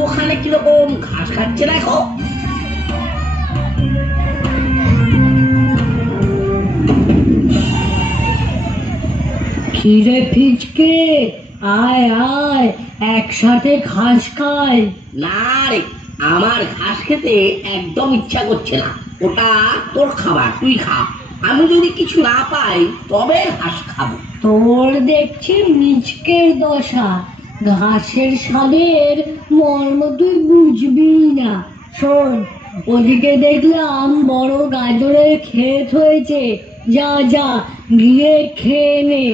ওখানে কিরকম ঘাস খাচ্ছে দেখো। খিদে ফিচকে, আয় আয় একসাথে ঘাস খাই। না রে, আমার ঘাস খেতে একদম ইচ্ছা করছে না। ওটা তোর খাবার, তুই খা। আমি যদি কিছু না পাই তবে ঘাস খাবো। তোর দেখছি মিচকের দশা, ঘাসের স্বাদের মর্ম তুই বুঝবি না। শোন, ওদিকে দেখলাম বড় গাজরের ক্ষেত হয়েছে, যা যা গিয়ে খেয়ে নে।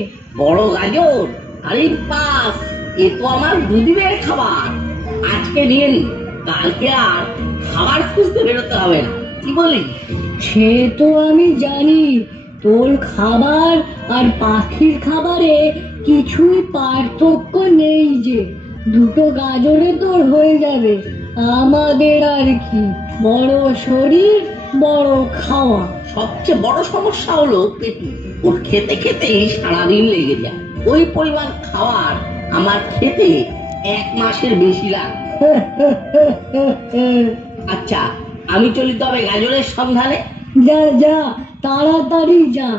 বড় গাজর? আরে পাস, এ তো আমার দুদিনের খাবার। আজকে নিয়ে নি, কালকে আর খাবার খুঁজতে বেরোতে হবে না। কি বলিস? সে তো আমি জানি, তোর খাবার আর পাখির খাবারে কিছুই পার্থক্য নেই যে। দুটো গাজরে তোর হয়ে যাবে, আমাদের আর কি, বড় শরীর বড় খাওয়া। সবচেয়ে বড় সমস্যা হলো পেটু। ওর খেতে খেতে সারাদিন লেগে যায়। ওই পরিমাণ খাবার আমার খেতে 1 মাসের বেশি লাগে। আচ্ছা, আমি চলি তবে গাজরের সন্ধানে। যা যা, তাড়াতাড়ি যা।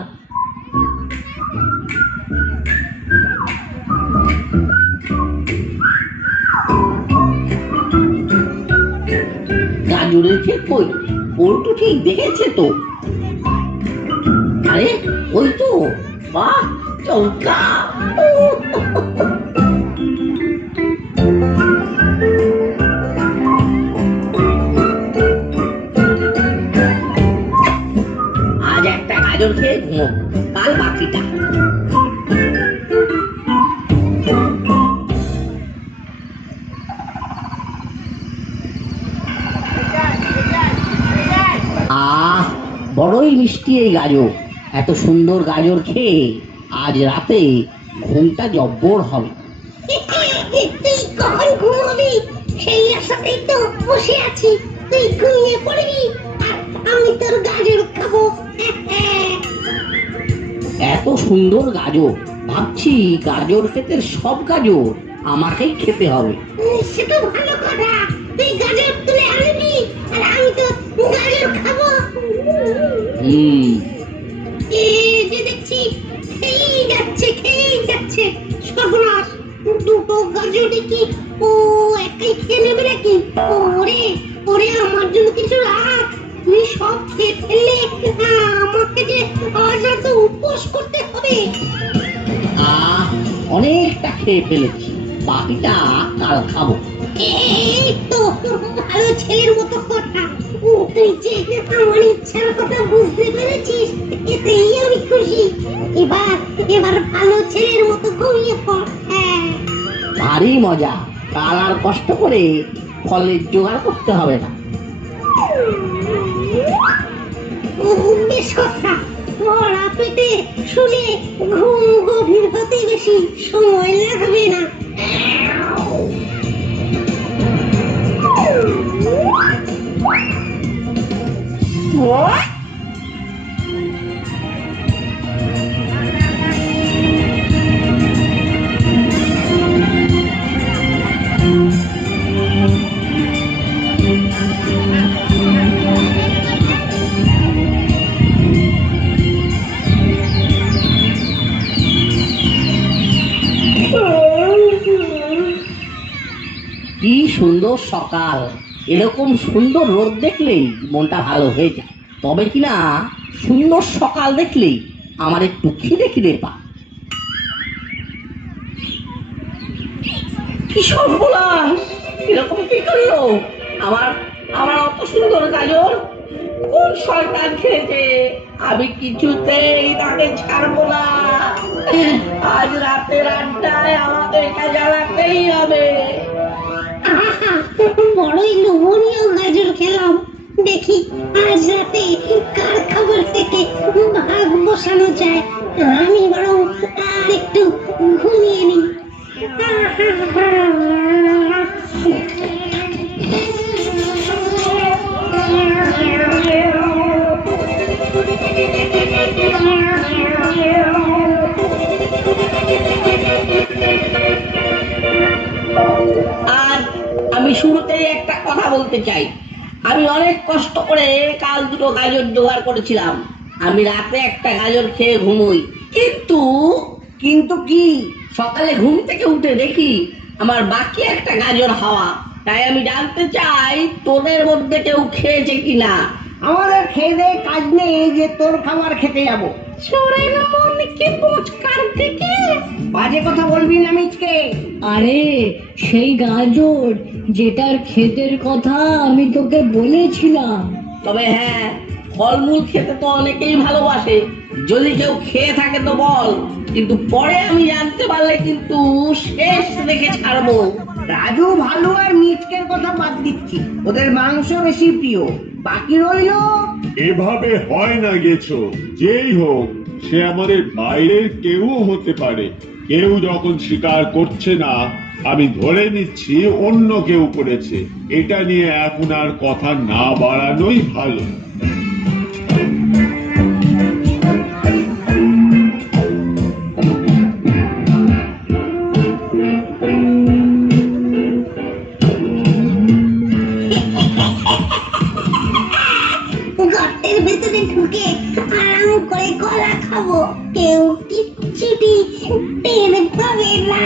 গাজরের ক্ষেত কই? পল্টু ঠিক দেখেছে তো? আরে ওই তো, বাহ চমকা। আজ একটা গাজর খেয়ে ঘুমো, কাল বাকিটা। আহ, বড়ই মিষ্টি এই গাজর। এত সুন্দর গাজর খেয়ে আজ রাতে ঘুমটা জব্বর হবে। তুই কখন ঘুমাবি সেই আশাতেই তো বসে আছি। তুই ঘুমিয়ে পড়বি আর আমি তোর গাজর খাবো। এত সুন্দর গাজর, ভাবছি গাজর ক্ষেতের সব গাজর আমাকেই খেতে হবে। সে তো ভালো কথা, তুই গাজর তুলে আনবি আর আমি তো গাজর খাবো। হুম। এই যে দেখছি খেয়েই যাচ্ছে সর্বনাশ। দুটো গাজরই কি ও একাই খেয়ে নেবে নাকি? ওরে ওরে, আমার জন্য কিছু রাখ। তুই সব খেয়ে ফেললে আমাকে যে আজ রাতে উপোস করতে হবে। অনেকটা খেয়ে ফেলেছি, বাকিটা কাল খাবো। এই তো ভালো ছেলের মতো কথা। তুই যে আমার ইচ্ছার কথা বুঝতে পেরেছিস, এতেই আমি খুশি। এবার ভালো ছেলের মতো ঘুমিয়ে পড়। ভারী মজা, কাল আর কষ্ট করে ফলের জোগাড় করতে হবে না। বেশ কথা, ভরা পেটে শুনে ঘুম গভীর হতে বেশি সময় লাগবে না। কি সুন্দর সকাল! এরকম সুন্দর রোদ দেখলেই মনটা ভালো হয়ে যায়। তবে কিনা সুন্দর সকাল দেখলেই আমার একটু খিদে খিদে পায়। কি সর্বনাশ! এরকম কি করলো? আমার আমার অত সুন্দর গাজর কোন শয়তান খেয়েছে? আমি কিছুতেই তাকে ছাড়বো না। আজ রাতের আড্ডায় আমাকে এটা জ্বালাতেই হবে। বড়ই লোভনীয় গাজর খেলাম। দেখি আজ রাতে কার খাবার থেকে ভাগ বসানো যায়। আমি বরং আর একটু ঘুমিয়ে নিই। আর আমি আমি শুরুতেই একটা কথা বলতে চাই। আমি অনেক কষ্ট করে কাল দুটো গাজর জোগাড় করেছিলাম। আমি রাতে একটা গাজর খেয়ে ঘুমোই, কিন্তু কিন্তু কি? সকালে ঘুম থেকে উঠে দেখি আমার বাকি একটা গাজর হাওয়া। তাই আমি জানতে চাই তোদের মধ্যে কেউ খেয়েছে কিনা। আমাদের খেয়ে দেয়ে কাজ নেই যে তোর খাবার খেতে যাব। চোরের মন কি বোচকার দিকে। বাজে কথা বলবি না মিচকে। আরে সেই গাজর যেটার ক্ষেতের কথা আমি তোকে বলেছিলাম। তবে হ্যাঁ, ফলমূল খেতে তো অনেকেই ভালোবাসে। যদি কেউ খেয়ে থাকে তো বল, কিন্তু পরে আমি জানতে পারলে কিন্তু শেষ দেখে ছাড়বো। রাজু, ভালু আর মিচকের কথা বাদ দিচ্ছি, ওদের মাংস বেশি প্রিয়। বাকি রইলো এভাবে হয় না গেছো। যেই হোক, সে আমাদের বাইরের কেউ হতে পারে। কেউ যখন স্বীকার করছে না, আমি ধরে নিচ্ছি অন্য কেউ করেছে। এটা নিয়ে এখন আর কথা না বাড়ানোই ভালো। গর্তের ভেতরে ঢুকে আরাম করে কলা খাবো, কেউ কিচ্ছুটি টের পাবে না।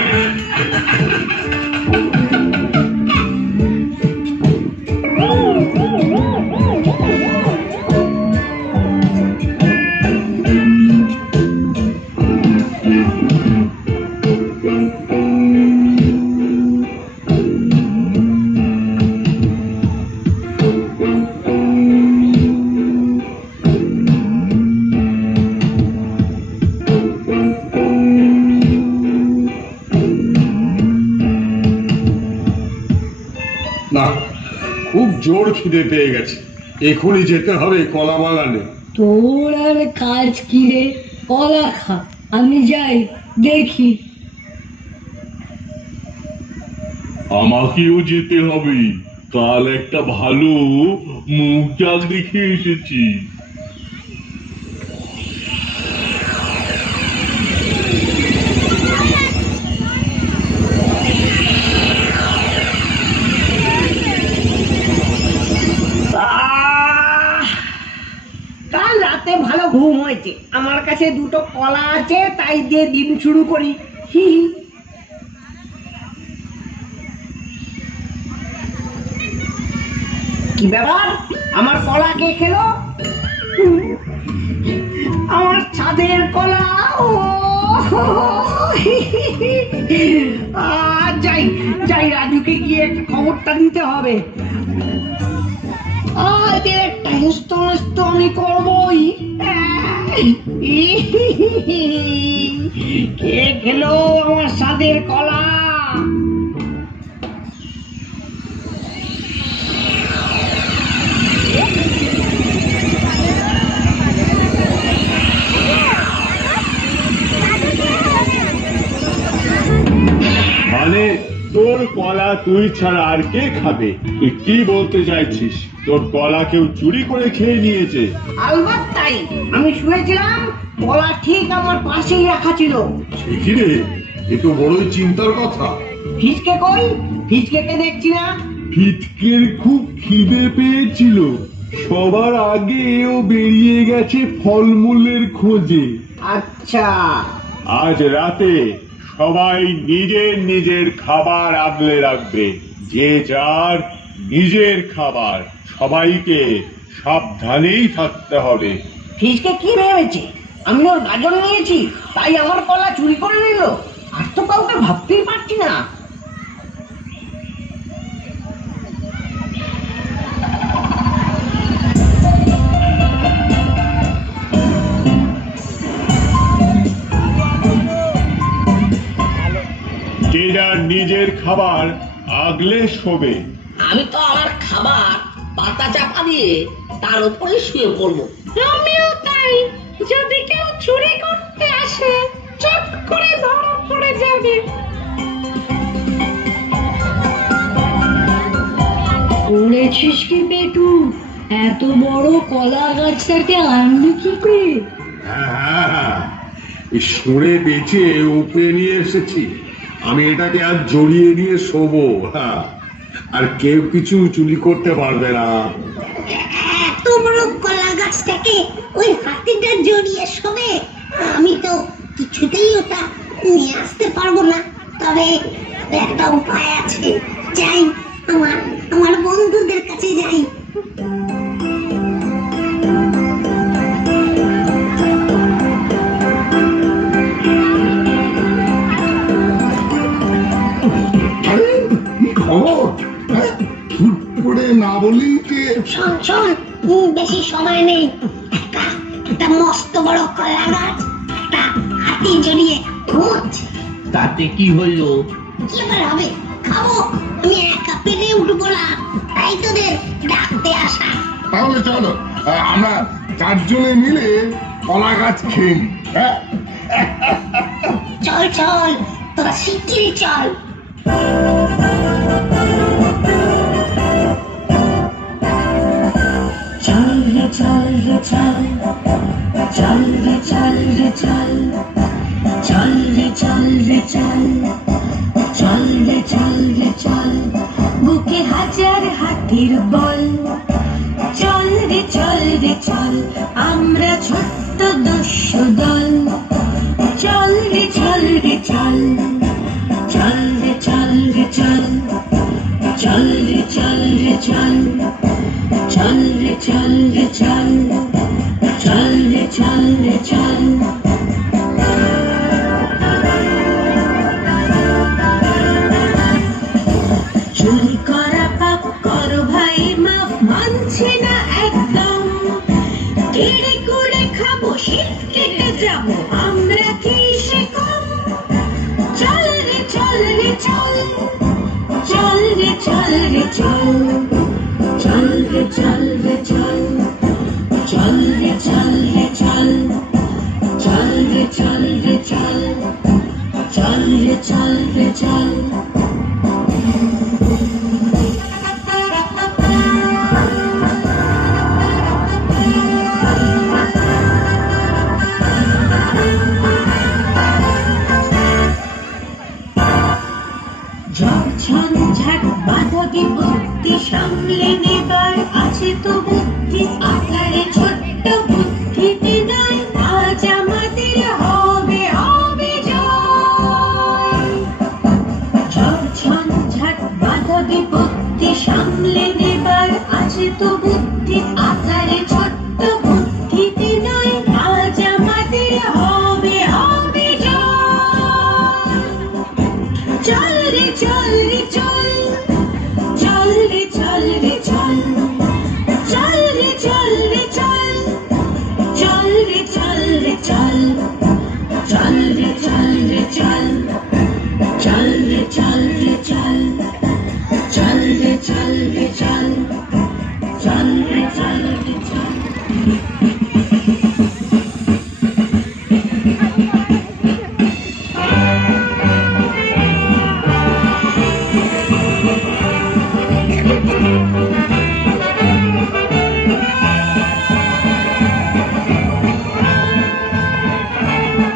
না, খুব জোর খিদে পেয়ে গেছে। এখনই যেতে হবে কলা বাগানে। তোর আর কাজ কি রে? কলা খা, আমি যাই দেখি। আমাকেও যেতে হবে। কাল একটা ভালো মুখ জাল দেখে এসেছি। কাল রাতে ভালো ঘুম হয়েছে। আমার কাছে দুটো কলা আছে, তাই দিয়ে দিন শুরু করি। হি হি। কি ব্যাপার, আমার কলা কে খেলো? আমার ছাদের কলা। ও যাই যাই, রাজুকে গিয়ে খবরটা দিতে হবে। আমি করবই। কে খেলো আমার স্বাদের কলা? মানে তোর কলা তুই ছাড়া আর কে খাবে? তুই কি বলতে চাইছিস? তোর কলা কেউ চুরি করে খেয়ে নিয়েছে? আলবাত তাই। আমি শুনেছিলাম কলা ঠিক আমার পাশেই রাখা ছিল। সে কি রে, এ তো বড়ই চিন্তার কথা। ফিচকে কই? ফিচকে দেখছি না। ফিচকের খুব খিদে পেয়েছিল। সবার আগে ও বেরিয়ে গেছে ফলমূলের খোঁজে। আচ্ছা, আজ রাতে সবাই নিজের নিজের খাবার আগলে রাখবে। যে যার নিজের খাবার। সবাইকে সাবধানেই থাকতে হবে। ফিচকে কি ভেবেছে আমি ওর গাজর নিয়েছি তাই আমার কলা চুরি করে নিল? আর তো কাউকে ভাবতেই পারছি না। যে যার নিজের খাবার আগলে শোবে। আমি তো আমার খাবার পাতা চাপা দিয়ে তার উপরে শুয়ে পড়বো। আমিও তাই। যদি কেউ চুরি করতে আসে, চট করে ধরা পড়ে যাবে। করেছিস কি পেটু? এত বড় কলা গাছটাকে আনলি কি করে? হ্যাঁ, সরে বেঁচে উপরে নিয়ে এসেছি। আমি এটাকে আর জড়িয়ে নিয়ে শোবো। হ্যাঁ, আর কেউ কিছু চুরি করতে পারবে না। এত বড় কলা গাছটাকে ওই হাতিটা জড়িয়ে শোবে, আমি তো কিছুতেই ওটা নিয়ে আসতে পারবো না। তবে একটা উপায় আছে, যাই আমার আমার বন্ধুদের কাছে যাই। আরে কি খবর? হুট করে না বলি যে শোন শোন, বেশি সময় নেই। একটা একটা মস্ত বড় কলা গাছ, একটা হাতি জড়িয়ে ঘুমোচ্ছে। তাতে কি হলো? কি আবার হবে? খাবো, আমি একা পেরে উঠবো না, তাই তোদের ডাকতে আসা। তাহলে চলো আমরা চারজনে মিলে কলা গাছ খেয়ে নিই, হ্যাঁ? চল চল, তোরা শিগগিরই চল। চল রে চল রে চল, চল রে চল রে চল, চল রে চল রে চল, চল রে চল রে চল, বুকে হাজার হাতির বল। চল রে চল রে চল, আমরা ছোট্ট দস্যু দল। চল রে চল রে চল, চল রে চল রে চল, চল রে চল রে চল, চল রে চল রে চল, চল রে চল রে চল। চুরি করা পাপ করো ভাই মাফ, মানছি না একদম। কেড়ে করে খাবো, শীত কেটে যাবো, আমরা কি সে কম? চল রে চল রে চল, চল রে চল রে চল, চল রে চল রে চল, চল রে চল রে চল, চল রে চল রে চল, চল রে চল রে চল। ঝঞ্ঝাট বাধা বিপত্তি সামলে নেবার আছে তো বুদ্ধি, আকারে ছোট্ট বুদ্ধিতে নয়, আজ আমাদের হবে হবে জয়। ঝঞ্ঝাট বাধা বিপত্তি সামলে নেবার আছে তো বুদ্ধি, আকারে ছোট্ট বুদ্ধিতে নয়, আজ আমাদের হবে হবে জয়। চল রে চল রে চল, চল রে চল রে চল, চল রে চল রে চল, চল রে চল রে চল, চল রে চল রে চল, চল রে চল রে চল, চল রে চল রে চল, চল রে চল রে চল।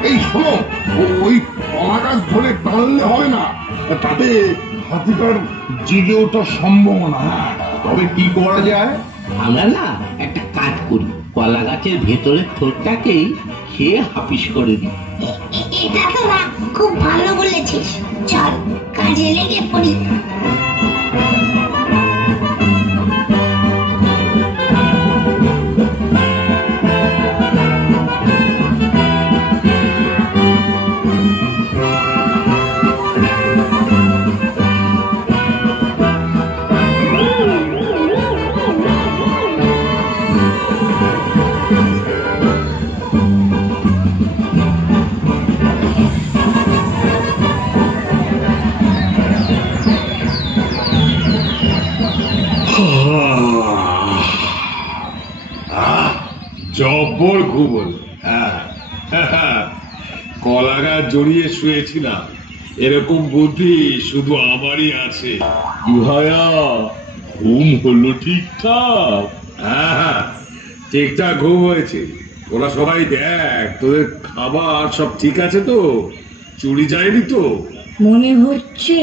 এই শোনো, ওই কলা গাছ ধরে টানলে হবে না, তাতে হাতিটার জেগে ওঠার সম্ভাবনা। হ্যাঁ, তবে কি করা যায়? আমরা না একটা কাজ করি, কলা গাছের ভেতরের ঠোঁটটাকেই খেয়ে হাফিস করে দিই। এটা তোরা খুব ভালো বলেছিস, চল কাজে লেগে পড়ি। জব্বর ঘুম হলো। হ্যাঁ, কলা গাছ জড়িয়ে শুয়েছিলাম, এরকম বুদ্ধি শুধু আমারই আছে। কি ভাইয়া, ঘুম হলো ঠিকঠাক? হ্যাঁ, ঠিকঠাক ঘুম হয়েছে। ওরা সবাই দেখ, তোদের খাবার সব ঠিক আছে তো? চুরি যায়নি তো? মনে হচ্ছে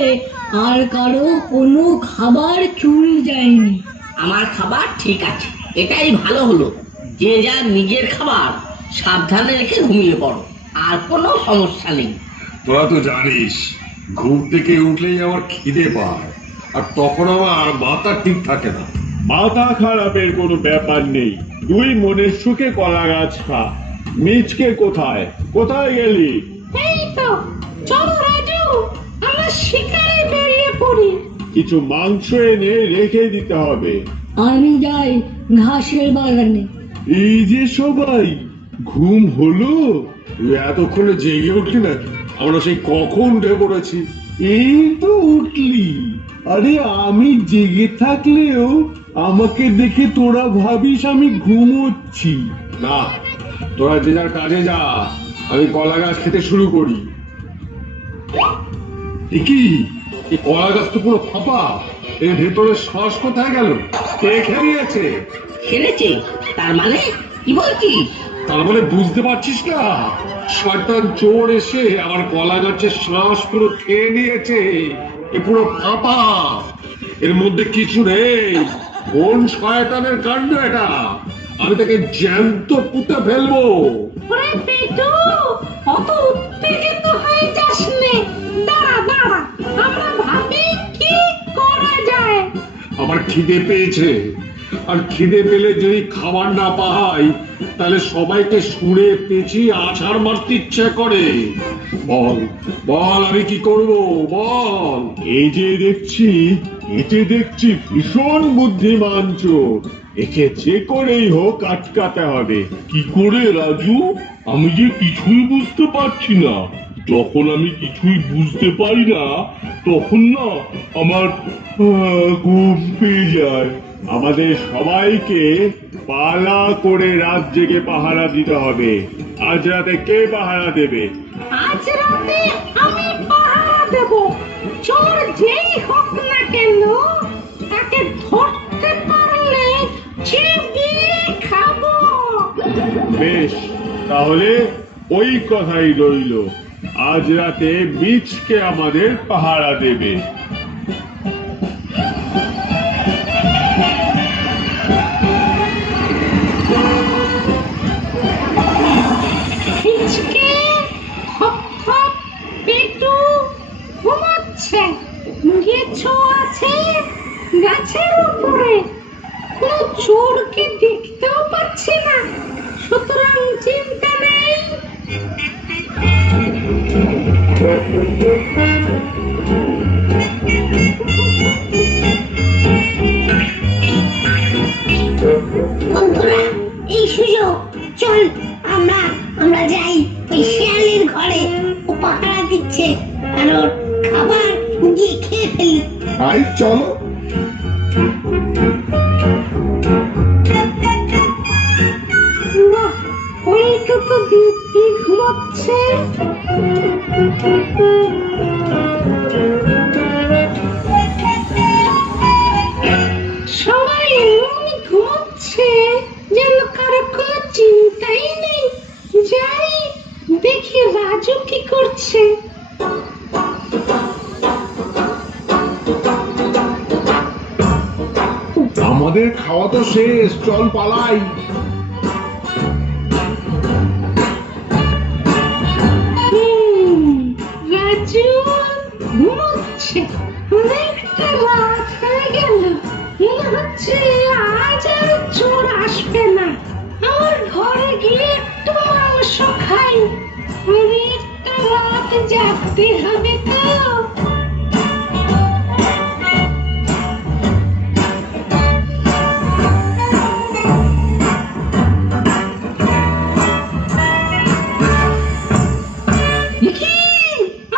আর কারো কোনো খাবার চুরি যায়নি। আমার খাবার ঠিক আছে, এটাই ভালো হলো। যে যার নিজের খাবার সাবধানে রেখে ঘুমিয়ে পড়ো, আর কোনো সমস্যা নেই। তোরা তো জানিস ঘুম থেকে উঠলেই আমার খিদে পায়, আর তখন আমার মাথা ঠিক থাকে না। মাথা খারাপের কোনো ব্যাপার নেই, তুই মনের সুখে কলা গাছ খা। মিচকে কোথায় কোথায় গেলি? এই তো, চলো রাজু, আমরা শিকারে বেরিয়ে পড়ি। কিছু মাংস এনে রেখে দিতে হবে। আমি যাই ঘাসের বাগানে। এই যে সবাই, ঘুম হলো? তুই এতক্ষণে জেগে উঠলি নাকি? আমরা সেই কখন উঠে পড়েছি। এই তো উঠলি। আরে আমি জেগে থাকলেও আমাকে দেখে তোরা ভাবিস আমি ঘুমোচ্ছি। না, তোরা যে যার কাজে যা, আমি কলা গাছ খেতে শুরু করি। কি এই কলা গাছ তো পুরো ফাঁপা, এর ভেতরে শ্বাস কোথায় গেল? কে খেলিয়েছে? খেলেছে? তার মানে কি বলছিস? তার মানে বুঝতে পারছিস না? শয়তান চোর এসে আমার কলা গাছের শ্বাস পুরো খেয়ে নিয়েছে। এ পুরো ফাঁপা, এর মধ্যে কিছু নেই। কোন শয়তানের কাণ্ড এটা? আমি তাকে জ্যান্ত পুঁতে ফেলবো। ওরে পেটু, অত উত্তেজিত হয়ে যাস নে। দাঁড়া দাঁড়া, আমরা ভাবি কি করা যায়। আমার খিদে পেয়েছে, আর খিদে পেলে যদি খাবার না পাই তাহলে সবাইকে সুরে পেঁচিয়ে আছাড় মারতে ইচ্ছে করে। বল বল, আমি কি করব বল। এই যে দেখছি ভীষণ বুদ্ধিমান চোর। একে যে করেই হোক আটকাতে হবে। কি করে রাজু? আমি যে কিছুই বুঝতে পারছি না। যখন আমি কিছুই বুঝতে পারি না তখন না আমার ঘুম পেয়ে যায়। আমাদের সবাইকে পালা করে রাত জেগে পাহারা দিতে হবে। আজ রাতে কে পাহারা দেবে? আজ রাতে আমি পাহারা দেব। চোর যেই হোক না কেন, তাকে ধরতে পারলে চিবিয়ে খাবো। বেশ, তাহলে ওই কথাই রইল। আজ রাতে মিচকে আমাদের পাহারা দেবে। হিচকে, হপ হপ, পেটু ঘুমাচ্ছে। গেছো আছে গাছের উপরে। কোনো চোরকে দেখতেও পাচ্ছি না, সুতরাং চিন্তা নেই। বন্ধুরা, এই সুযোগ, চল আমরা যাই ওই শিয়ালের ঘরে। ও পাহারা দিচ্ছে, আর ওর খাবার গিয়ে খেয়ে ফেলি। আই চলো। বাহ, ওই তো দিব্যি ঘুমাচ্ছে। সবাই এমন ঘুমাচ্ছে যেন কারো কোনো চিন্তাই নেই। যাই দেখি রাজু কি করছে। আমাদের খাওয়া তো শেষ, চল পালাই। রাজু ঘুমাচ্ছে। অনেকটা রাত হয়ে গেল, মনে হচ্ছে আজ আর চোর আসবে না। আমার ঘরে গিয়ে একটু মাংস খাই। অনেকটা রাত জাগতে হবে তো।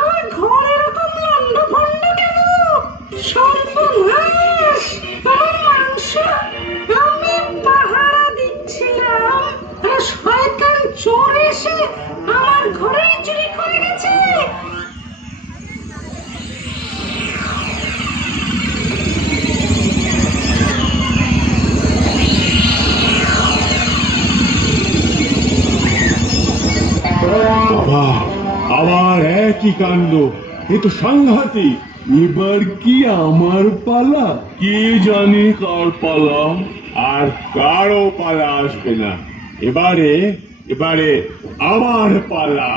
আমার ঘর এরকম লন্ডভন্ড কেন? সর্বনাশ! আমার মাংস আমি পাহারা দিচ্ছিলাম, আর শয়তান চোর এসে আমার ঘরে চুরি করে গেছে। আবার একই কাণ্ড। এ তো সাংঘাতিক। এবার কি আমার পালা? কে জানে কার পালা। আর কারো পালা আসবে না। এবারে এবারে আমার পালা।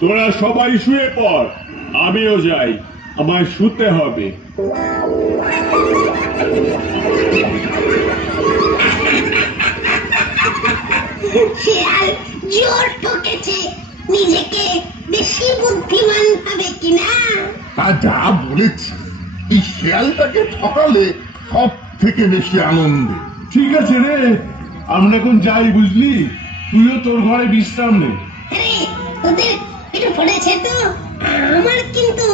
তোরা সবাই শুয়ে পড়, আমিও যাই, আমায় শুতে হবে। শিয়াল জোর ঠকেছে, নিজেকে বেশি বুদ্ধিমান ভাবে কিনা। তা যা বলেছি, এই শিয়ালটাকে ঠকালে সব থেকে বেশি আনন্দে। ঠিক আছে রে, আমরা এখন যাই, বুঝলি? তুইও তোর ঘরে বিশ্রাম নে। আরে তোদের পেটে পড়েছে তো? আমার কিন্তু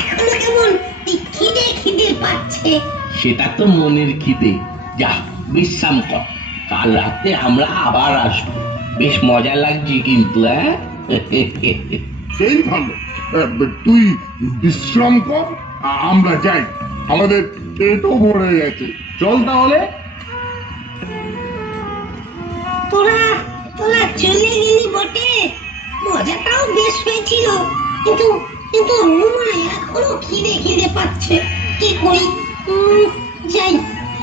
এখনো কেমন এই খিদে খিদে পাচ্ছে। সেটা তো মনের খিদে। যা বিশ্রাম কর, কাল রাতে আমরা আবার আসবো। বেশ মজা লাগছে কিন্তু, হ্যাঁ? সেই ভালো, তুই বিশ্রাম কর, আমরা যাই, আমাদের পেটও ভরে গেছে। চল তাহলে। তোরা তোরা চলে গেলি বটে, মজাটাও বেশ হয়েছিল, কিন্তু কিন্তু আমার এখনো খিদে খিদে পাচ্ছে। কি করি? যাই,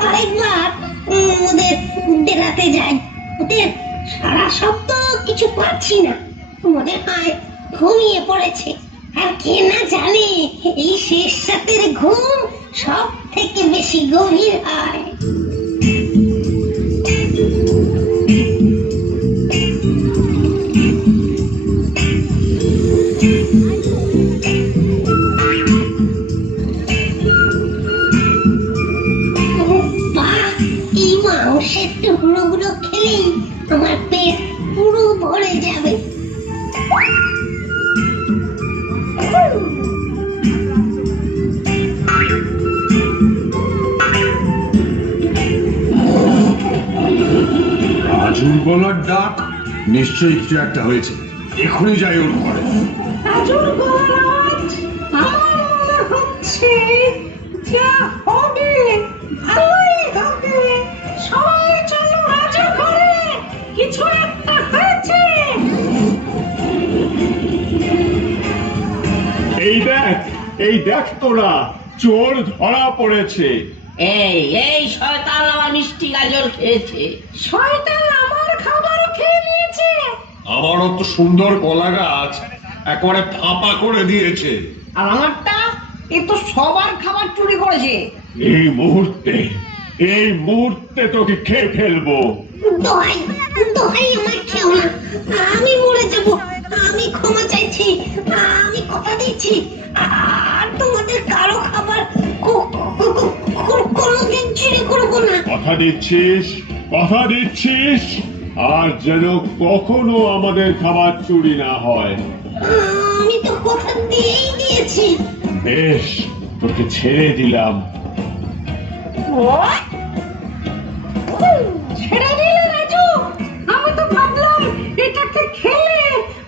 আরেকবার ওদের ডেরাতে যাই। ওদের সারা সপ্তাহ কিছু পাচ্ছি না, মনে হয় ঘুমিয়ে পড়েছে। আর কে না জানে এই শেষ রাতের ঘুম সব থেকে বেশি গভীর হয়। এই মাংসের টুকরোগুলো খেলেই আমার পেট পুরো ভরে যাবে। রাজুর গলার ডাক, নিশ্চয়ই কিছু একটা হয়েছে। এখনই যাই ওর ঘরে। রাজুর গলার আওয়াজ আমার মনে হচ্ছে যা হবে ভালোই হবে। সবাই চলো রাজুর ঘরে, কিছু একটা হয়েছে। এই দেখ তোরা, চোর ধরা পড়েছে। এই শয়তান আমার মিষ্টি গাজর খেয়েছে। শয়তান আমার খাবারও খেয়ে নিয়েছে। আমারও তো সুন্দর কলা গাছ একেবারে ফাঁপা করে দিয়েছে। আর আমারটা, এ তো সবার খাবার চুরি করেছে। এই মুহূর্তে তোকে খেয়ে ফেলবো। দোহাই দোহাই আমার খেও না, আমি মরে যাব। আমি ক্ষমা চাইছি, আমি কথা দিচ্ছি, আর তোমাদের কারো খাবার কোনোদিন চুরি করবো না। কথা দিচ্ছিস? আর যেন কখনো আমাদের খাবার চুরি না হয়। আমি তো কথা দিয়েই দিয়েছি। বেশ, তোকে ছেড়ে দিলাম। ছেড়ে দিলে রাজু? আমি তো ভাবলাম এটাকে খেলে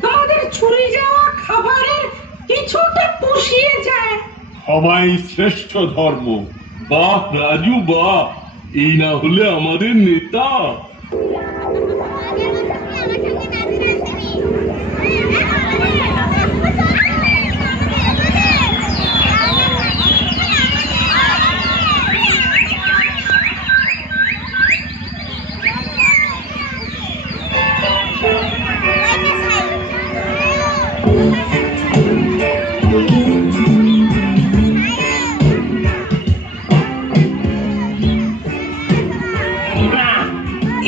আমাদের চুরি যাওয়া খাবারের কিছুটা পুষিয়ে যায়। ক্ষমাই শ্রেষ্ঠ ধর্ম। বাহ রাজু বাহ, এই না হলে আমাদের নেতা।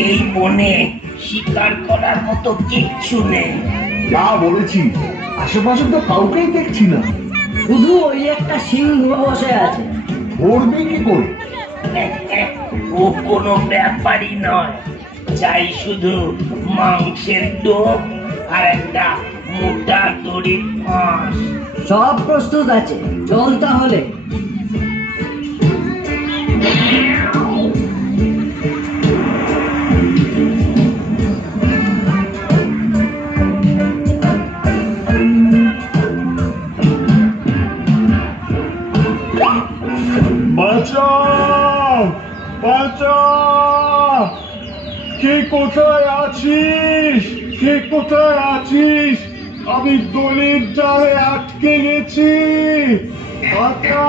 এই বনে শিকার করার মতো কিচ্ছু নেই। যা বলেছি, আশেপাশে তো কাউকেই দেখছি না। শুধু ওই একটা সিংহ বসে আছে। ধরবে কি করে? ও কোনো ব্যাপারই নয়, চাই শুধু মাংসের টোপ আর একটা মোটা দড়ির ফাঁস। সব প্রস্তুত আছে, চল তাহলে। বাঁচাও, কে কোথায় আছিস? আমি দড়ির জালে আটকে গেছি। বাঁচা!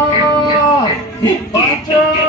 বাঁচা!